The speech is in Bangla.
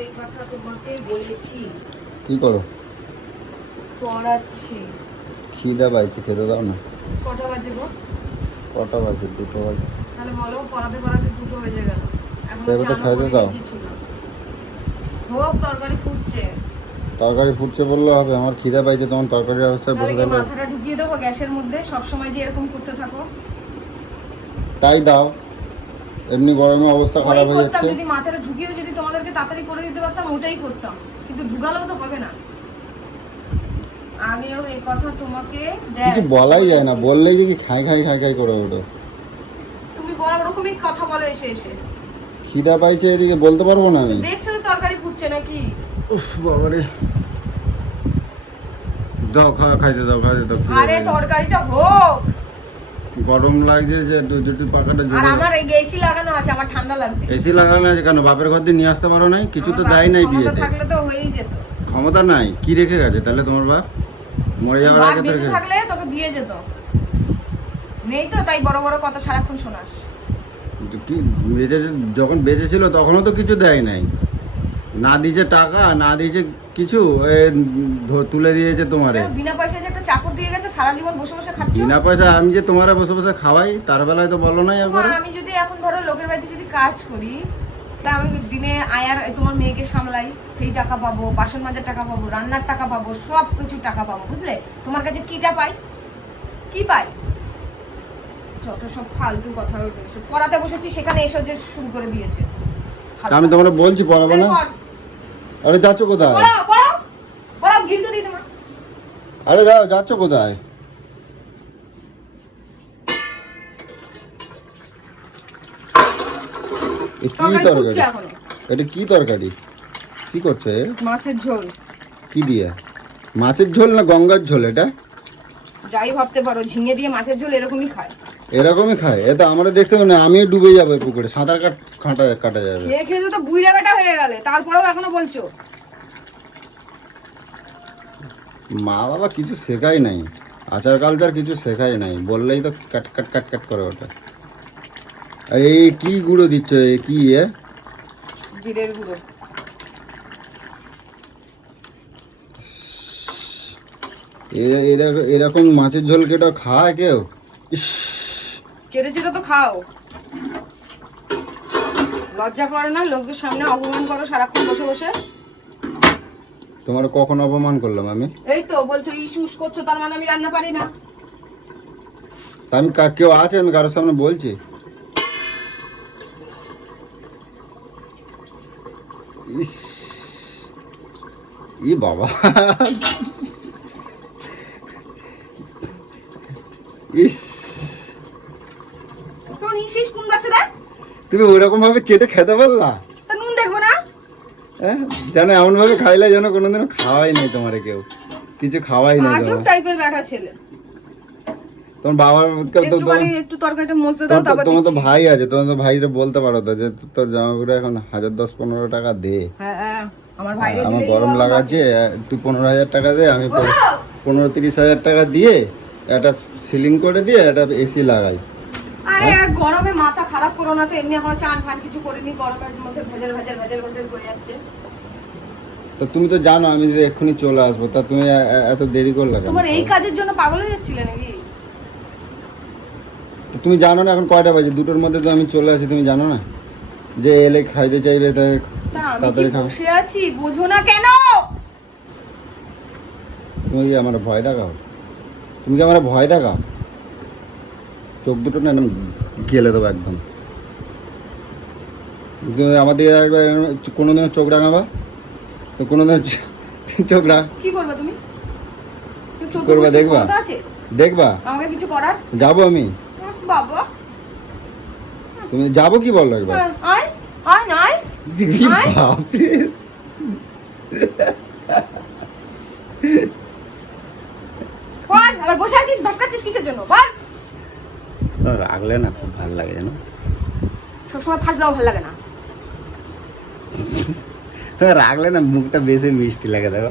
এই কথা তোমাকে বলেছি। কি করো? পড়াচ্ছি। খিদা পাইছে, খেতে দাও না। কটা বাজে গো? কটা বাজে? 2টো বাজে। তাহলে বলো, পড়াতে পড়াতে 2টো বেজে গেল, এখনো সেটা তো চানও খাইতে করিনি, দাও। কিছু না। হোক, তরকারি ফুটছে। তরকারি ফুটছে বললে হবে? আমার খিদা পাইছে, তখন তরকারির অবস্থায় তাহলে বসে কি থাকলে মাথাটা ঢুকিয়ে দেবো গ্যাসের মধ্যে? সবসময় যে এরকম করতে থাকো? তাই দাও। এমনি গরমে অবস্থা ওই খারাপ হয়ে করতাম, যাচ্ছে। যদি মাথাটা ঢুকিয়েও যদি তোমাদেরকে তাড়াতাড়ি করে দিতে পারতাম, ওটাই করতাম। কিন্তু ঢুকালেও তো হবে না। আগেও এই কথা তোমাকে কিছু বলাই যায় না, বললেই যে কি খাই খাই খাই খাই করে ওঠো। তুমি বড় রকমই কথা বলে এসে এসে। খিদা পাইছে, এদিকে বলতে পারবো না আমি। দেখছো তো তরকারি ফুটছে নাকি? উফ বাবারে, দাও খাইতে দাও, খাইতে দাও। আরে তরকারিটা হোক। গরম লাগছে যে দুটি পাখাটা আর জোরে। আমার এই এসি লাগানো আছে, আমার ঠান্ডা লাগছে। এসি লাগানো আছে কেন? বাপের ঘর দিয়ে নিয়ে আসতে পারো নাই? কিছু তো দেয় নাই ক্ষমতা বিয়েতে। থাকলে তো হয়েই যেত। ক্ষমতা নাই? কি রেখে গেছে তাহলে তোমার বাপ? মরে যাওয়ার বাপ আগে তো বেঁচে রেখে। থাকলে তোকে দিয়ে যেত। নেই তো, তাই বড় বড় কথা সারাক্ষণ শোনাস। কি বেঁচে, যখন বেঁচে ছিল তখনও তো কিছু দেয় নাই। না দিয়েছে টাকা, না দিয়েছে কিছু, তুলে দিয়েছে তোমারে। বিনা পয়সায় যে একটা চাকর দিয়ে গেছে, সারা জীবন বসে বসে খাচ্ছ। বিনা পয়সা আমি যে তোমারে বসে বসে খাওয়াই, তার বেলায় তো বলো নাই একবার। আমি যদি এখন ধরো লোকের বাড়িতে যদি কাজ করি, তা আমি দিনে আয়ার তোমার মেয়েকে সামলাই, সেই টাকা পাবো, বাসন মাজার টাকা পাবো, রান্নার টাকা পাবো, সব কিছু টাকা পাবো, বুঝলে? তোমার কাছে কিটা পাই? কি পাই? যত সব ফালতু কথা বলেছে। পড়াতে বসেছি, সেখানে এসে যে শুরু করে দিয়েছে। আমি তোমরা বলছি পড়াবো না। আরে যাচ্ছ কোথায়? পড়াও পড়াও পড়াও, গিলতে দিই তোমার। আরে যাচ্ছ কোথায়? কি তরকারি? এটা কি তরকারি? কি করছে? মাছের ঝোল। কি দিয়ে? মাছের ঝোল না গঙ্গার ঝোল? এটা যাই ভাবতে পারো, ঝিঙে দিয়ে মাছের ঝোল এরকমই খায়। এরকমই খায়? এটা আমরা দেখতে পাবো না, আমিও ডুবে যাবো পুকুরে, সাঁতার কাটা যাবে। খেয়ে খেয়ে তো বুইড়া বেটা হয়ে গেলে, তারপরেও এখনো বলছো। মা বাবা কিছু শেখাই নাই, আচার কালচার কিছু শেখাই নাই, বললেই তো কাট কাট কাট কাট করে ওটা। এই কি গুঁড়ো দিচ্ছ? কি জিরের গুঁড়ো। এরকম মাছের ঝোল কেটা খায় কেউ? ইস, চেটে চেটে তো খাও। লজ্জা করো না? লোকের সামনে অপমান করো সারাক্ষণ বসে বসে। তোমার কখন অপমান করলাম আমি? এই তো বলছো ইস্যুস করছো, তার মানে আমি রান্না পারি না? তা আমি কেউ আছে আমি কারোর সামনে বলছি? ইস, ই বাবা, ইস, তোমার ইসিস কোন যাচ্ছে রে? তুমি ওইরকম ভাবে চেটে খেতে পারলা? তা নুন দেখবো না? হ্যাঁ, জানো এমন ভাবে খাইলে যেন কোনোদিনও খাওয়াই নাই তোমারে, কেউ কিছু খাওয়াই নাই আজব তোমার। টাইপের ব্যাটা ছেলে। তোমার বাবার একটু তরকারিটা মজতে দাও, তারপর তোমার তো দিচ্ছি। ভাই আছে, তোমার তো ভাইরে বলতে পারো তো যে তোর জামা কাপড় এখন 1000-15 টাকা দে। হ্যাঁ, আমার ভাইরে আমার দিলেই গরম আমার লাগাচ্ছে, তুই 15,000 টাকা দে, আমি বাঁচে। 15-30 হাজার টাকা দিয়ে একটা সিলিং করে দিয়ে একটা এসি লাগাই। আরে গরমে মাথা খারাপ করো না তো, এমনি এখনো চান ফান কিছু করিনি, গরমের মধ্যে ভেজাল ভেজাল ভেজাল ভেজাল করে যাচ্ছে। তো তুমি তো জানো আমি যে এক্ষুনি চলে আসবো, তা তুমি এত দেরি করলে কেন? তোমার এই কাজের জন্য পাগল হয়ে যাচ্ছিলে নাকি? তো তুমি জানো না এখন কয়টা বাজে? 2টোর মধ্যে তো আমি চলে আসি, তুমি জানো না যে এলে খাইতে চাইবে তাই তা আমি কি তাড়াতাড়ি খাবে। বসে আছি, বোঝো না কেন? তুমি কি আমার ভয় দেখাও? তুমি কি আমার ভয় দেখাও? চোখ দুটো না একদম গেলে দেবো একদম। তুমি আমার দিকে একবার কোনোদিনও চোখ রাঙাবা তো, কোনোদিন চোখ রাখ কি করবে তুমি? চোখ করবা? বুঝতে দেখবা? ক্ষমতা আছে দেখবা আমাকে কিছু করার? যাবো আমি? বাবা, তুমি যাবো কি বলো একবার? আয় আয় না আয়। বাপরে, বল, আবার বসে আছিস, ভাবকাচ্ছিস কিসের জন্য? বল। রাখলে না খুব ভালো লাগে জানো। সবসময় ফাজলাও ভালো লাগে না। রাখলে না মুখটা বেশি মিষ্টি লাগে, দেখো।